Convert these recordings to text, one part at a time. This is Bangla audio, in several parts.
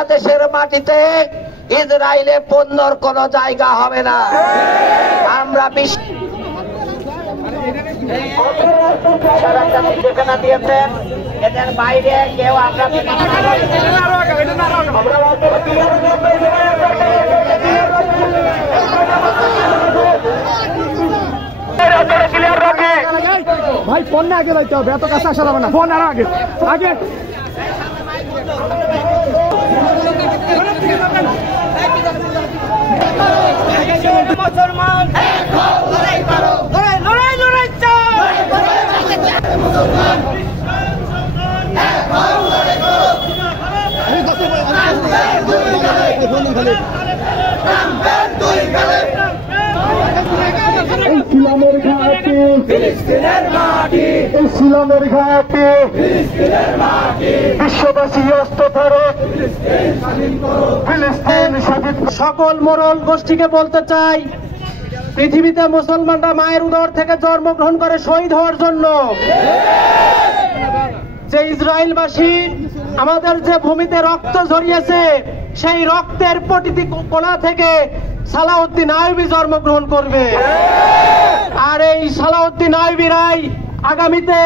বাংলাদেশের মাটিতে ইসরায়েলে পণ্যর কোনো জায়গা হবে না। আমরা যেখানে দিয়েছেন এদের বাইরে কেউ আমরা ভাই ফোন না আগে যাইতে হবে, এত কাছে আসা যাবে না, ফোন আর আগে আগে মুসলমান ইসলামের ঘাঁটি ফিলিস্তিনের মাটি, ইসলামের ঘাঁটি ফিলিস্তিনের মাটি, বিশ্ববাসী অস্ত্র ধরে ফিলিস্তিন স্বাধীন। সকল মোড়ল গোষ্ঠীকে বলতে চাই, পৃথিবীতে মুসলমানরা মায়ের উদর থেকে জন্মগ্রহণ করে শহীদ হওয়ার জন্য। যে ইসরায়েলবাসী আমাদের যে ভূমিতে রক্ত ঝরিয়েছে, সেই রক্তের প্রতিটি কোণা থেকে সালাউদ্দিন আইয়ুবী জন্মগ্রহণ করবে। আর এই সালাউদ্দিন আইয়ুবীরাই আগামীতে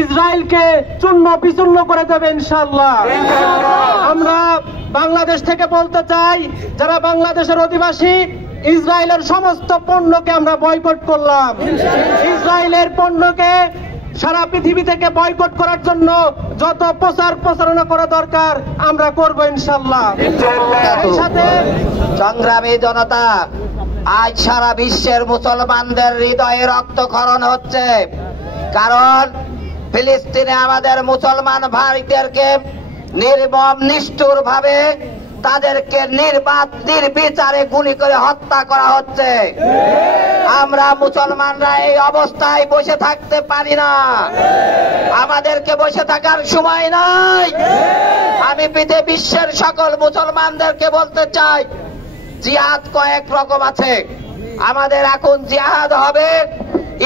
ইসরায়েলকে চূর্ণ বিচূর্ণ করে দেবে ইনশাআল্লাহ। আমরা বাংলাদেশ থেকে বলতে চাই, যারা বাংলাদেশের অধিবাসী, ইসরায়েলের সমস্ত পণ্যকে আমরা বয়কট করলাম। ইসরায়েলের পণ্যকে সারা পৃথিবী থেকে বয়কট করার জন্য যত প্রচারণা করা দরকার আমরা করব ইনশাআল্লাহ। সেই সাথে সংগ্রামী জনতা, আজ সারা বিশ্বের মুসলমানদের হৃদয়ে রক্তক্ষরণ হচ্ছে, কারণ ফিলিস্তিনে আমাদের মুসলমান ভাইদেরকে নির্মম নিষ্ঠুর ভাবে তাদেরকে নির্বিচারে গুলি করে হত্যা করা হচ্ছে। আমরা মুসলমানরা এই অবস্থায় বসে থাকতে পারি না, আমাদেরকে বসে থাকার সময় নাই। আমি বিশ্বের সকল মুসলমানদেরকে বলতে চাই, জিহাদ কয়েক রকম আছে। আমাদের এখন জিহাদ হবে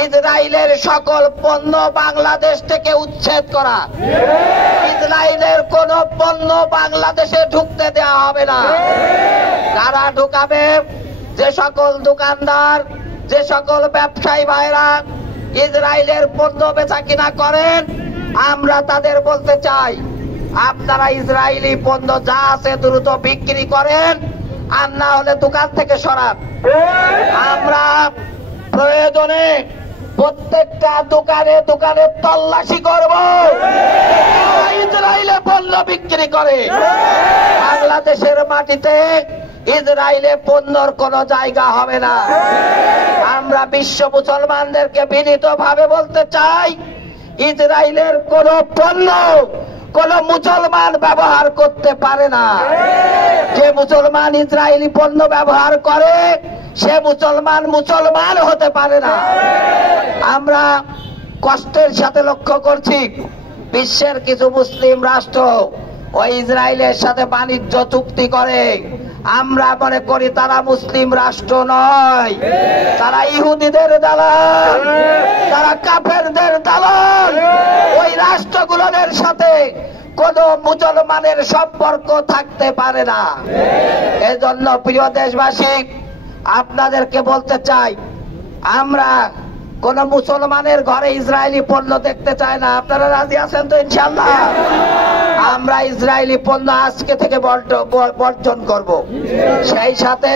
ইসরায়েলের সকল পণ্য বাংলাদেশ থেকে উচ্ছেদ করা। ইসরায়েলের কোন পণ্য বাংলাদেশে ঢুকতে দেওয়া হবে না। কারা ঢুকাবে? যে সকল দোকানদার, যে সকল ব্যবসায়ী ভাইরা ইসরায়েলের পণ্য বেচা কিনা করেন, আমরা তাদের বলতে চাই, আপনারা ইসরায়েলি পণ্য যা আছে দ্রুত বিক্রি করেন, আর না হলে দোকান থেকে সরান। আমরা প্রয়োজনে প্রত্যেকটা দোকানে দোকানে তল্লাশি করব, ইসরায়েলে পণ্য বিক্রি করে। বাংলাদেশের মাটিতে ইসরায়েলে পণ্যর কোনো জায়গা হবে না। আমরা বিশ্ব মুসলমানদেরকে বিনীতভাবে বলতে চাই, ইসরায়েলের কোন পণ্য কোন মুসলমান ব্যবহার করতে পারে না। যে মুসলমান ইসরায়েলি পণ্য ব্যবহার করে সে মুসলমান হতে পারে না। আমরা কষ্টের সাথে লক্ষ্য করছি, বিশ্বের কিছু মুসলিম রাষ্ট্র ওই ইসরায়েলের সাথে বাণিজ্য চুক্তি করে। আমরা মনে করি তারা মুসলিম রাষ্ট্র নয়, তারা ইহুদিদের দালাল, তারা কাফেরদের দালাল। ওই রাষ্ট্রগুলোর সাথে কোন মুসলমানের সম্পর্ক থাকতে পারে না। এজন্য প্রিয় দেশবাসী, আপনাদেরকে বলতে চাই, আমরা কোন মুসলমানের ঘরে ইসরায়েলি পণ্য দেখতে চাই না। আপনারা রাজি আছেন তো ইনশাআল্লাহ? আমরা ইসরায়েলি পণ্য আজকে থেকে বর্জন করব। সেই সাথে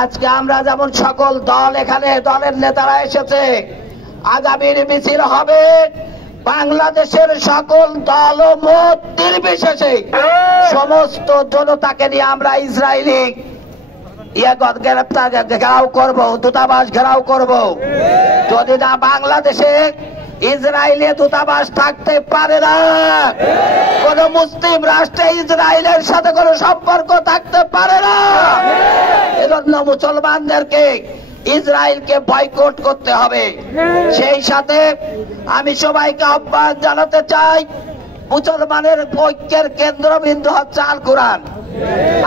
আজকে আমরা যেমন সকল দল, এখানে দলের নেতারা এসেছে, আগামীর মিছিল হবে বাংলাদেশের সকল দল ও মত নির্বিশেষে সমস্ত জনতাকে নিয়ে আমরা ইসরায়েলি গ্রেপ্তার ঘেরাও করব, দূতাবাস ঘেরাও করব। যদি না বাংলাদেশে ইসরায়েলি দূতাবাস থাকতে পারে না, কোন মুসলিম রাষ্ট্রে ইসরায়েলের সাথে কোন সম্পর্ক থাকতে পারে না। এজন্য মুসলমানদেরকে ইসরায়েলকে বয়কট করতে হবে। সেই সাথে আমি সবাইকে আহ্বান জানাতে চাই, মুসলমানের ঐক্যের কেন্দ্রবিন্দু হচ্ছে আল কোরআন।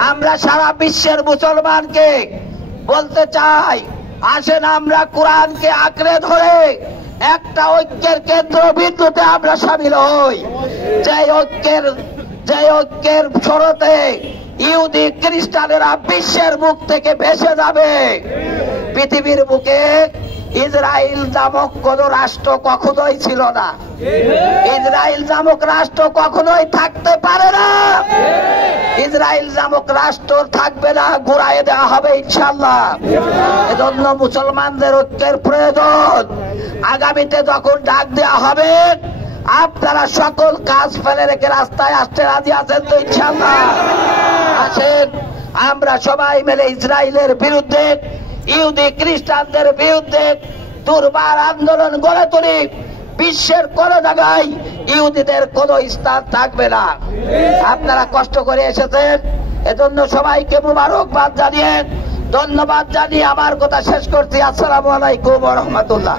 আমরা সারা বিশ্বের মুসলমানকে বলতে চাই, আসেন আমরা কোরআনকে আঁকড়ে ধরে একটা ঐক্যের কেন্দ্রবিন্দুতে আমরা সামিল হই। যে ঐক্যের যে ঐক্যের স্রোতে ইহুদি খ্রিস্টানেরা বিশ্বের মুখ থেকে ভেসে যাবে। পৃথিবীর বুকে ইসরায়েল নামক কোন রাষ্ট্র কখনোই ছিল না, ইসরায়েল নামক রাষ্ট্র কখনোই থাকতে পারে না, ইসরায়েল নামক রাষ্ট্র থাকবে না, ঘুরাইয়ে দেওয়া হবে ইনশাআল্লাহ। এজন্য মুসলমানদের ঐক্যের প্রয়োজন। আগামীতে যখন ডাক দেওয়া হবে আপনারা সকল কাজ ফেলে রেখে রাস্তায় আসতে রাজি আছেন তো ইনশাআল্লাহ? আসেন আমরা সবাই মিলে ইসরায়েলের বিরুদ্ধে, ইহুদি খ্রিস্টানদের বিরুদ্ধে দুর্বার আন্দোলন গড়ে তুলি। বিশ্বের কোন জায়গায় ইহুদিদের কোন স্থান থাকবে না। আপনারা কষ্ট করে এসেছেন, এজন্য সবাইকে মুবারকবাদ জানিয়ে, ধন্যবাদ জানিয়ে আমার কথা শেষ করছি। আসসালামু আলাইকুম ওয়া রাহমাতুল্লাহ।